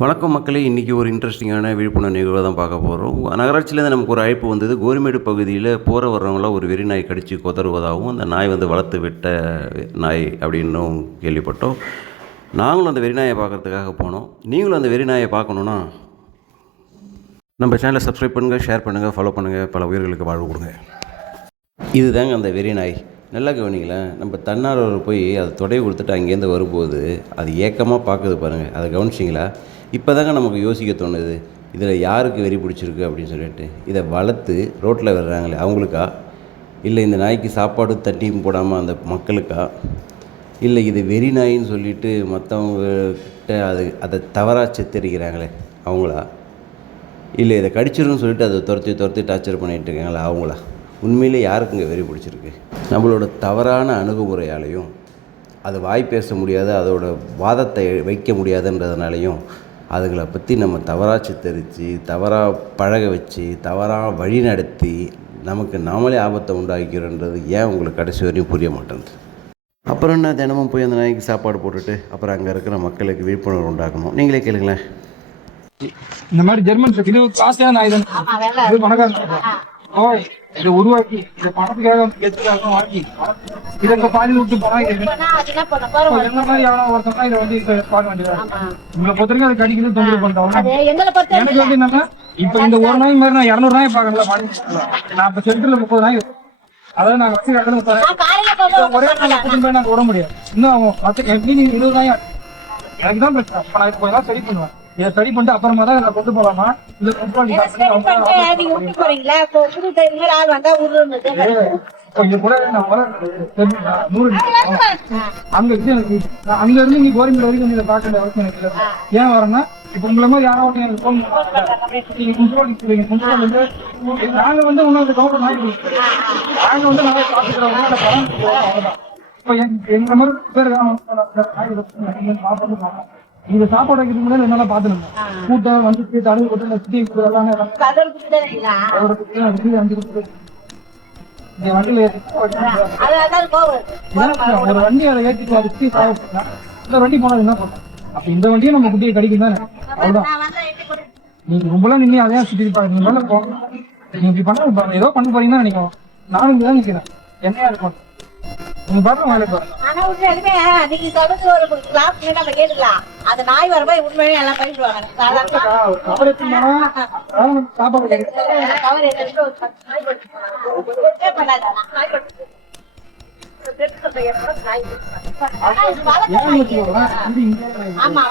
வணக்கம் மக்களே, இன்றைக்கி ஒரு இன்ட்ரெஸ்டிங்கான விழிப்புணர்வு நிகழ்வை தான் பார்க்க போகிறோம். நகராட்சியிலேருந்து நமக்கு ஒரு அழைப்பு வந்தது. கோரிமேடு பகுதியில் போகிற வர்றவங்களாம் ஒரு வெறி நாய் கடித்து கொதறுவதாகவும், அந்த நாய் வளர்த்து விட்ட நாய் அப்படின்னும் கேள்விப்பட்டோம். நாங்களும் அந்த வெறி நாயை பார்க்குறதுக்காக போனோம். நீங்களும் அந்த வெறி நாயை பார்க்கணுன்னா நம்ம சேனலை சப்ஸ்கிரைப் பண்ணுங்கள், ஷேர் பண்ணுங்கள், ஃபாலோ பண்ணுங்கள், பல உயிர்களுக்கு வாழ்வு கொடுங்க. இதுதாங்க அந்த வெறி நாய். நல்லா கவனிங்களேன். நம்ம தன்னார்வலர் போய் அதை தொடையை கொடுத்துட்டு அங்கேருந்து வரும்போது அது ஏக்கமாக பார்க்குது பாருங்கள். அதை கவனிச்சிங்களா? இப்போ தாங்க நமக்கு யோசிக்க தோணுது, இதில் யாருக்கு வெறி பிடிச்சிருக்கு அப்படின்னு சொல்லிட்டு. இதை வளர்த்து ரோட்டில் வர்றாங்களே அவங்களுக்கா, இல்லை இந்த நாய்க்கு சாப்பாடு தட்டியும் போடாமல் அந்த மக்களுக்கா, இல்லை இது வெறி நாயின்னு சொல்லிவிட்டு மற்றவங்ககிட்ட அதை தவறாக சித்தரிக்கிறாங்களே அவங்களா, இல்லை இதை கடிச்சிருன்னு சொல்லிட்டு அதை துரத்தி டார்ச்சர் பண்ணிகிட்டு இருக்காங்களா அவங்களா? உண்மையிலே யாருக்குங்க வெறி பிடிச்சிருக்கு? நம்மளோட தவறான அணுகுமுறையாலையும், அது வாய் பேச முடியாத, அதோட வாதத்தை வைக்க முடியாதுன்றதுனாலையும் அதுகளை பற்றி நம்ம தவறாக சித்தரித்து, தவறாக பழக வச்சு, தவறாக வழி நடத்தி நமக்கு நாமளே ஆபத்தை உண்டாக்கிறோன்றது ஏன் உங்களுக்கு கடைசி வரையும் புரிய மாட்டேங்குது? அப்புறம் என்ன, தினமும் போய் அந்த நாய்க்கு சாப்பாடு போட்டுட்டு அப்புறம் அங்கே இருக்கிற மக்களுக்கு விழிப்புணர்வு உண்டாக்கணும். நீங்களே கேளுங்களேன். இந்த மாதிரி ஜெர்மன் இது காஸ்ட்லியான நாய் தான். இதை உருவாக்கி இதை பணத்துக்காக கெத்துக்காக வாங்கி இதை இங்க பாதி விட்டு போனா என்ன மாதிரி எவ்வளவு ஒருத்தவங்க இதை இப்ப பார்க்க வேண்டியதா உங்களை பொறுத்தவரைக்கும் அதை கடிக்கிறது தொந்தரவு பண்றோம். எனக்கு என்னன்னா இப்ப இந்த ஒரு நாய் மாதிரி நான் 200 நாய் பாக்கல பாடி நான் இப்ப சென்டர்ல 30 நாய், அதாவது நாங்க வச்சு ஒரே நாய் நாங்க விட முடியாது. இன்னும் அவங்க எப்படி 20 நாய் எனக்கு தான் பிரச்சனை. நான் இப்போ எல்லாம் சரி பண்ணுவேன். இதை சரி பண்ணிட்டு அப்புறமா தான் இதை கொண்டு போலாமா இல்ல அங்க இருந்து நீ கோரிமேடு வரைக்கும் இதை பார்க்க வேண்டிய அவசியம் எனக்கு இல்லை. ஏன் வரேன்னா இப்ப உங்களை மாதிரி யாராவது எனக்கு போன் நாங்க உணவு கவுண்டர் நாய் நாங்க நாய் பார்த்துக்கிறவங்க அவ்வளவுதான். இப்ப எங்க மாதிரி பேர் நீங்க சாப்பாடு வைக்கிறதுக்கு முன்னாடி என்னால பாத்துருங்க. கூட்டை வந்துச்சு தடவை கொட்டு சுத்தி எல்லாமே வண்டியில ஒரு வண்டி அதை ஏற்றி சுத்தி இந்த வண்டி போனது என்ன பண்ணும்? அப்ப இந்த வண்டியை நம்ம குட்டியை கடிக்கும் தானே, அவ்வளவுதான். நீங்க ரொம்பலாம் நீங்க அதையா சுத்தி பாருங்க. நீங்க இப்படி பண்ண ஏதோ பண்ண போறீங்கன்னா நினைக்கும். நானும் இங்கதான் நிக்கிறேன். என்னையா இருக்கும் நீங்க பாருங்க வேலை பாருங்க. அந்த நாய் வரப்ப உண்மையிலே எல்லாம் பண்ணிடுவாங்க. ஆமா,